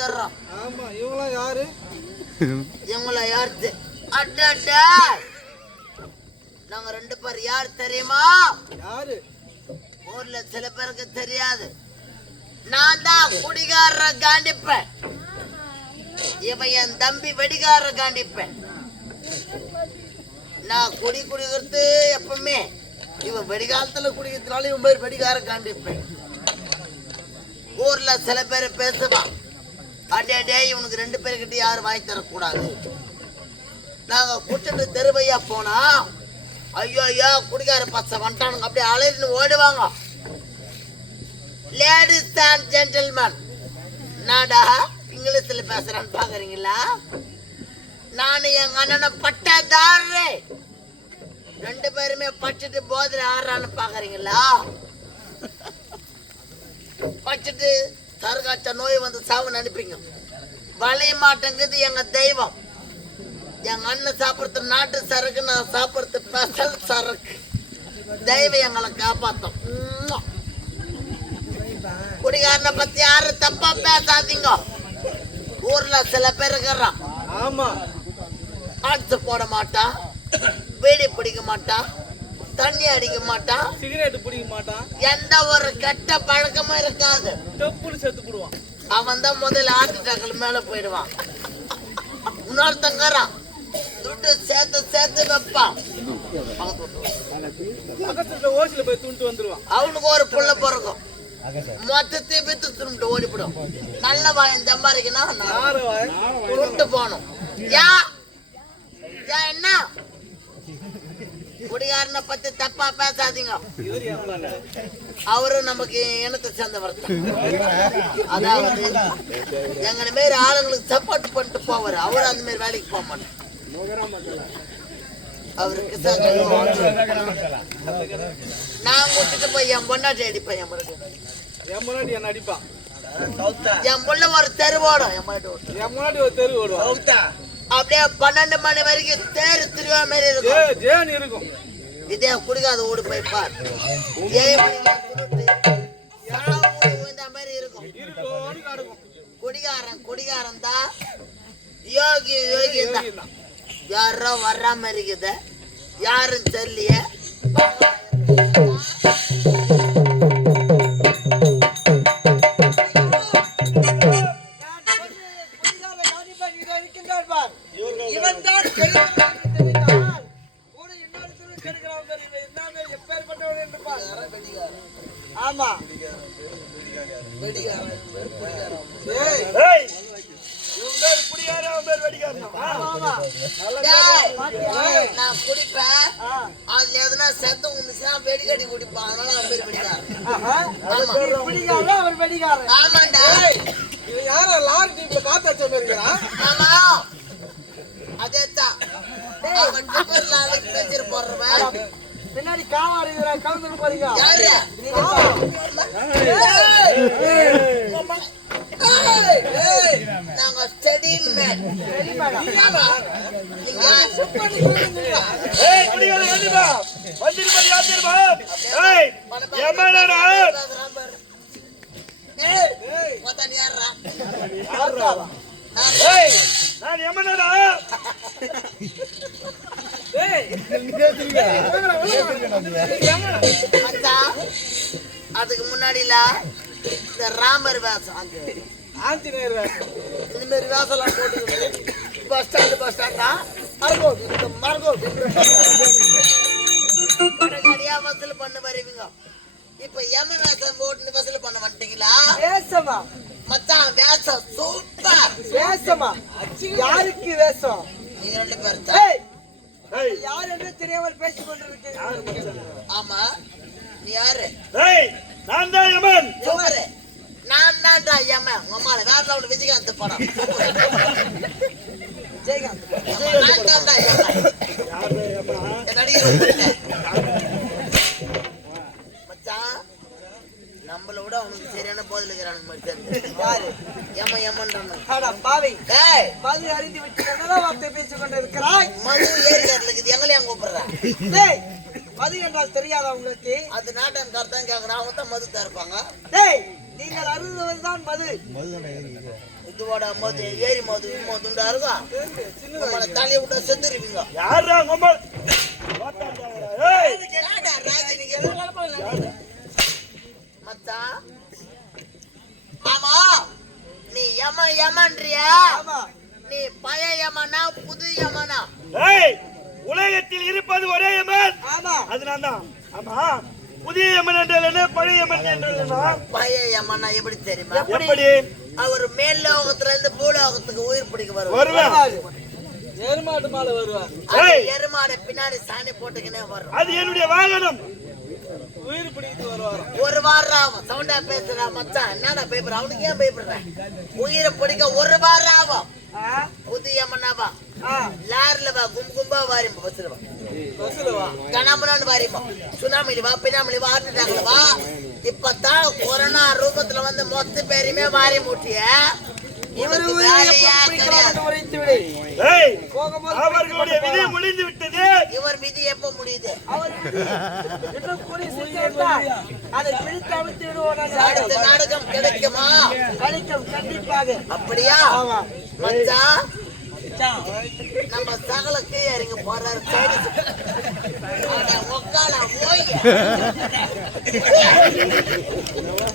கர்றோம். ஆமா இவங்களாம் யாரு? இவங்கள யாரு அட்டா. நாங்க ரெண்டு பேர் யார் தெரியுமா? யாரு? ஊர்ல சில பேருக்கு தெரியாது. நான் தான் குடிகார காண்டிப்பேன் இவன் என் தம்பி வெடிகார காண்டிப்பேன் நான் குடி குடிக்கிறது எப்பவுமே இவன் வெடிகாலத்துல குடிக்கிறதுனால இவன் பேர் வெடிகார காண்டிப்பேன் ஊர்ல சில பேர் பேசுவான். அடே டே இவனுக்கு ரெண்டு பேர்கிட்ட யாரும் வாங்கி தரக்கூடாது. நாங்க குடிச்சிட்டு தெருவையா போனா ஐயோ ஐயோ குடிக்கார பசங்க வந்துட்டானுங்க. அப்படியே அலையிட்டு ஓடுவாங்க. லேடிஸ் அண்ட் ஜென்டில்மேன் நாடா இங்கிலீஷ்ல பேசுறேன்னு பாக்குறீங்களா? நான் எங்க அண்ணனை பட்டதாரு. ரெண்டு பேருமே பச்சிட்டு போதில் ஆடுறான்னு பாக்குறீங்களா? பச்சிட்டு சருகாச்ச நோய் வந்து சாவுன்னு அனுப்பிங்க வளைய மாட்டேங்குது எங்க தெய்வம். எங்க அண்ணன் சாப்பிடுறது நாட்டு சரக்கு நான் சாப்பிடுறது ஸ்பெஷல் சரக்கு. தெய்வம் எங்களை காப்பாத்தும். குடிகாரனை பத்தி யாரும் தப்பா பேசாதீங்க. ஊர்ல சில பேர் இருக்கிறான். ஆமா. ஆட்ஸ் போட மாட்டான் பீடி பிடிக்க மாட்டான் தண்ணி அடிக்க மாட்டான். சிகரெட் பிடிக்க மாட்டான். எந்த ஒரு கெட்ட பழக்கமும் இருக்காது. டப்புன்னு செத்து போடுவான். அவன் தான் முதல்ல ஹார்ட் அட்டாக்ல மேல போயிடுவான். இன்னொருத்தங்கிறான் துட்டு சேர்த்து சேர்த்து வைப்பான். பக்கத்துல ஓசில போய் துண்டு வந்துருவான். அவனுக்கு ஒரு புள்ள பிறக்கும். மொத்தத்தையும் வித்து துண்டு ஓடிவிடும் நல்ல வாயம் வாய்? துண்டு போகணும். யா யா என்ன? குடிகாரனை பத்தி தப்பா பேசாதீங்க. இவரு எவ்வளவு அவரு நமக்கு இனத்தை சேர்ந்தவர். அதாவது எங்களை மாரி ஆளுங்களுக்கு சப்போர்ட் பண்ணிட்டு போவாரு. அவரு அந்த மாதிரி வேலைக்கு போக மாட்டார். அவருக்கு நான் விட்டுட்டு போய் என் பொண்டாட்டி அடிப்பேன் என் முன்னாடி என்ன அடிப்பான்? என் புள்ள ஒரு தெருவோடும் என் முன்னாடி ஓடும். என் முன்னாடி ஒரு தெரு ஓடுவான் அப்படியே பன்னெண்டு மணி வரைக்கும் தேர் திருவா மாதிரி இருக்கும். இருக்கும். இதே குடிக்காத ஓடு போய் பார். மாதிரி இருக்கும். குடிகாரன் குடிகாரன் தான் யோகி யோகி தான். யாரோ வர்றாம இருக்குது. யாரும் தெரியலையே. டேய், நான் குடிப்பேன். அதுல எதுனா செத்து உந்துச்சுன்னா வெடிக்கடி குடிப்பான். அதனால அவன் பேர் வெடிக்காரன் ஆமா. ஆமாண்டா. இது யாரா லாரி டீப்ல காத்து வச்ச மாதிரி இருக்கிறான் ஆமா. அதேதான். அவன் டிப்பர்ல அழைச்சி பேச்சிட்டு போடுறவன். பின்னாடி காவாரி கலந்துட்டு போறீங்க யாரு நாங்க ஸ்டடி மேன் ஆமா நீங்க ஏய். வந்துட்டு பாரு, யார் தெரியுமா? ஏய். ஏய்? நான் ஏய், நான் எமனடா. மச்சான், அதுக்கு முன்னாடில இந்த ராமர் வேஷம். ஆஞ்சநேயர் வேஷம். இந்த மாதிரி வேஷம்லாம் போட்டு பஸ் ஸ்டாண்டு பஸ் ஸ்டாண்டா மரகோ இந்த மரகோ கடைக்காடியா பண்ண வருவீங்க. இப்ப யம வேஷம் போட்டு வசூல் பண்ண வந்துட்டீங்களா? வேஷமா? மச்சான் வேஷம் சூப்பர் வேஷமா? யாருக்கு வேஷம்? நீங்க ரெண்டு பேரும் தான். ஏய் ஏய், யார் என்று தெரியாமல் பேசிக் கொண்டிருக்கீங்க ஆமா. நீ யாரு? ஏய், நான் தான் யமன். சூப்பர் நான் தான்டா யம உங்க அம்மால வேற லெவல் விஜயகாந்த் படம். ஜெயகாந்த் நான் தான்டா யமன். யாரு யமன்? நடிகர் ஒருத்தன். மச்சான் விட அவனுக்கு சரியான போதில் இருக்கிறானுங்க மாதிரி தெரியுது. யாரு? யம யமன்றானு அடா பாவி. ஏய் மது அறிந்து விட்டு வார்த்தை பேசிக் கொண்டிருக்கிறாய்? மது ஏரியாரில் இருக்குது. எங்களையும் கூப்பிடுறான் டேய் மது என்றால் தெரியாதா உங்களுக்கு? அது நாட்டான்கார் தான் கேட்கறான் அவன் தான் மது தருப்பாங்க டேய் நீங்கள் அருந்துவதுதான் மது. இதுவோட மது. ஏரி மது மதுண்டா நம்மளை தலையை விட்டா செத்துருவீங்க. ராஜி நீங்க மச்சான் ஆமா நீ யம யமன்றியா. ஆமா. நீ பழைய யமனா புது யமனா? ஏய் உலகத்தில் இருப்பது ஒரே யமன். ஆமா. அது நான் தான். ஆமா. புதிய யமன் என்றால் என்ன? பழைய யமன் என்றால் என்ன பழைய யமனா எப்படி தெரியுமா? எப்படி? அவர் மேல் லோகத்துல இருந்து பூலோகத்துக்கு உயிர் பிடிக்க வருவார். வருவாரு. எருமாட்டு மாலை வருவார். எருமாடை பின்னாடி சாணி போட்டுக்கினே வரும். அது என்னுடைய வாகனம். உயிர் பிடித்து வருவார் ஒரு வாரம். ஆகும் சவுண்டா பேசுறா மச்சான். என்னடா பேப்பர் அவனுக்கு ஏன் பயப்படுறேன் உயிரை பிடிக்க ஒரு வாரம். ஆகும் புது யமனாவா லாரில வா கும்ப கும்பா வாரிம்பா பஸ்ல வா. பஸ்ல வா. கணாமலான்னு வாரிம்பா. சுனாமிலி வா பினாமிலி வா அட்டாக்ல வா. இப்பதான் கொரோனா ரூபத்துல வந்து மொத்த பேருமே வாரி மூட்டிய. அவர்களுடைய விதி முடிந்து விட்டது. இவர் விதி எப்ப முடியுது? அதை பிடித்து அவிழ்த்து விடுவோம் அடுத்த நாடகம் கிடைக்குமா? கிடைக்கும் கண்டிப்பாக. அப்படியா? ஆமா. மச்சான் நம்ம சகல கீழே இறங்கி போறாரு. உக்கால போய்.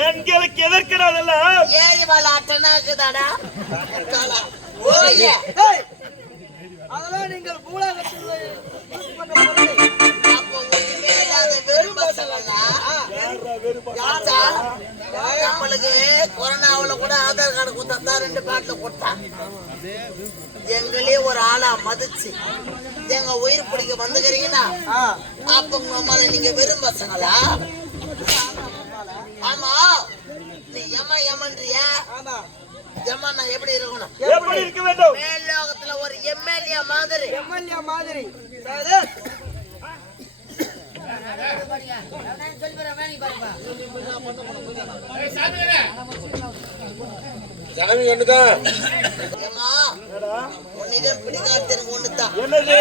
எங்களுக்கு எதற்கடா அதெல்லாம் ஏரி வாழ அட்டனாக்குதாடா ஏய், அதெல்லாம் நீங்கள் பூலாகத்தில் யூஸ் பண்ண பொருள் அப்போ ஒண்ணுமே இல்லாத வெறும் பசங்களா? நம்மளுக்கு கொரோனாவுல கூட ஆதார் கார்டு கொடுத்தா ரெண்டு பேட்ல கொடுத்தான் எங்களே ஒரு ஆளா மதிச்சு எங்க உயிர் பிடிக்க வந்துக்கிறீங்கன்னா அப்ப அம்மால நீங்க வெறும் பசங்களா? ஆமா. நீ எம எமன்றியா ஆமா. எம்மா நான் எப்படி இருக்கணும்? எப்படி இருக்க வேண்டும்? மேல் லோகத்துல ஒரு எம்எல்ஏ மாதிரி. எம்எல்ஏ மாதிரி. சரி ஏம்மா என்னடா? உன்னிடம் பிடிக்காத ஒண்ணுதான். என்னது?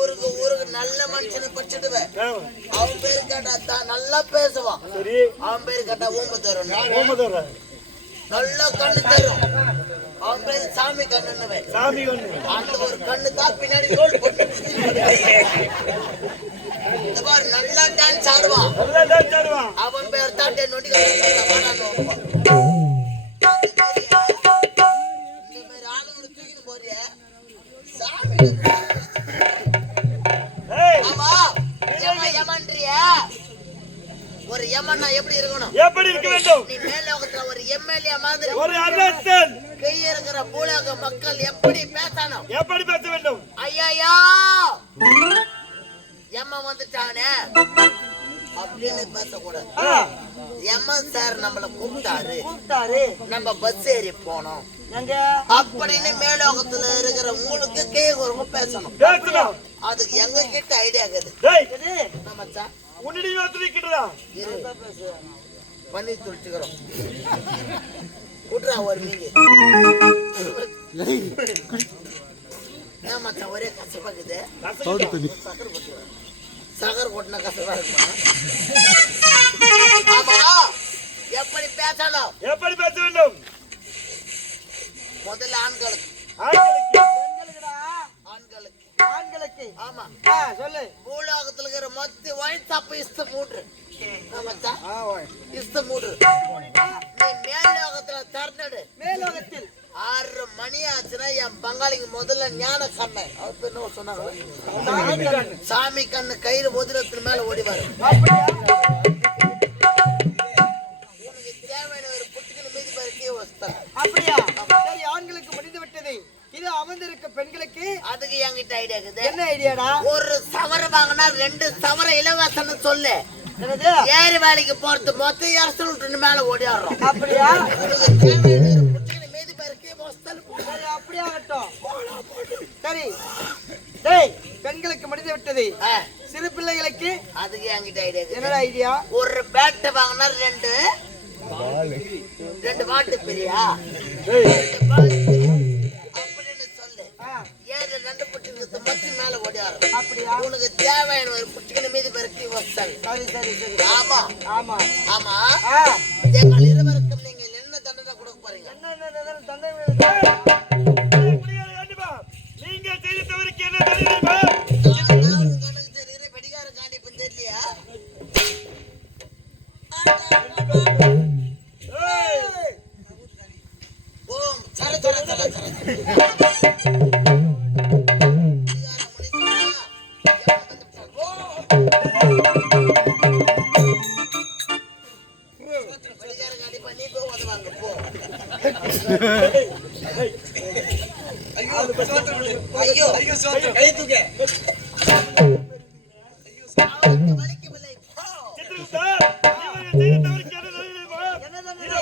ஊருக்கு ஊருக்கு நல்ல மனுஷனை படிச்சுடுவேன். அவன் பேரு கேட்டா தான் நல்லா பேசுவான். சரி. அவன் பேரு கேட்டா ஊம்ப தரும் முகமது நல்ல கண்ணு தரும். அவன் பேரு சாமி கண்ணுன்னுவேன். சாமி ஒண்ணு அந்த ஒரு கண்ணு தான் பின்னாடி ரோல் போட்டு நல்லா டான்ஸ் ஆடுவான். நல்லா டான்ஸ் ஆடுவான். அவன் பேர் தான் நொண்டி மாதிரி ஒரு அரசன் கை இருக்கிற பூலோக மக்கள் எப்படி பேசணும்? எப்படி பேச வேண்டும்? ஐயா எம்ம வந்துட்டானே? அப்படின்னு பேசக்கூடாது. எம்என் சார் நம்மள கூப்பிட்டாரு. கூப்பிட்டாரு. நம்ம பஸ் ஏறி போனோம். அப்படின்னு மேலோகத்துல இருக்கிற உங்களுக்கு கேக்குறவங்க பேசணும். பேசணும். அதுக்கு எங்க கிட்ட ஐடியா இருக்குது நம்ம பேசு பண்ணி துடிச்சுக்கிறோம் விட்றா ஒரு என்ன மச்சான் ஒரே கசப்பாக்குது சக்கரை போட்டு சக்கரை கொட்டின கசப்பா இருக்குமா? எப்படி பேசணும்? எப்படி பேச வேண்டும்? முதல்ல ஆண்களுக்கு. ஆண்களுக்கு. ஆண்களுக்கு. ஆமா. சொல்லு. பூலோகத்துல இருக்கிற மொத்த இஸ்த. இஸ்த நீ மேலோகத்துல திறந்துடு. மேலோகத்தில். ஆறு மணி ஆச்சுன்னா என் பங்காளிக்கு முதல்ல ஞான அவர் என்ன சொன்னாங்க? சாமி கண்ணு. கயிறு மோதிரத்தின் மேல ஓடிவாரு அப்படியா? சரி ஆண்களுக்கு முடிந்து விட்டது. இது அமர்ந்திருக்க பெண்களுக்கு அதுக்கு என்கிட்ட ஐடியா இருக்குது. என்ன ஐடியாடா ஒரு சவர வாங்கினா ரெண்டு சவர இலவசம்னு சொல்லு. ஏறி வேலைக்கு போறது மொத்தம் இரசல் விட்டு மேல ஓடிடுறோம் அப்படியா? மீதி பருக்கே வஸ்தான் சரி அப்படியாகட்டும். சரி. டேய் பெண்களுக்கு முடிந்து விட்டது. சிறு பிள்ளைகளுக்கு அதுக்கு என்கிட்ட ஐடியா என்னடா ஐடியா ஒரு பேட் வாங்கினா ரெண்டு ரெண்டு வாட்டு பிரியா. ரெண்டு பால் பிரியா. புட்டிக்கு மத்தி மேல ஓடியாரு அப்படியா? உனக்கு தேவையான ஒரு புட்டிக்கு மீதி பெருக்கி வச்சாங்க சரி சரி சரி. ஆமா. ஆமா. ஆமா. எங்கள் இருவருக்கும் நீங்கள் என்ன தண்டனை கொடுக்க போறீங்க? என்ன, என்ன தண்டனை?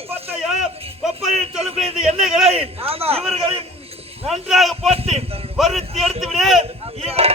பார்த்தாயா கொப்பரையில் சொல்லக்கூடிய இந்த எண்ணெய்களை ஆமா. இவர்களை நன்றாக போட்டு வருத்தி எடுத்து விடு இவர்கள்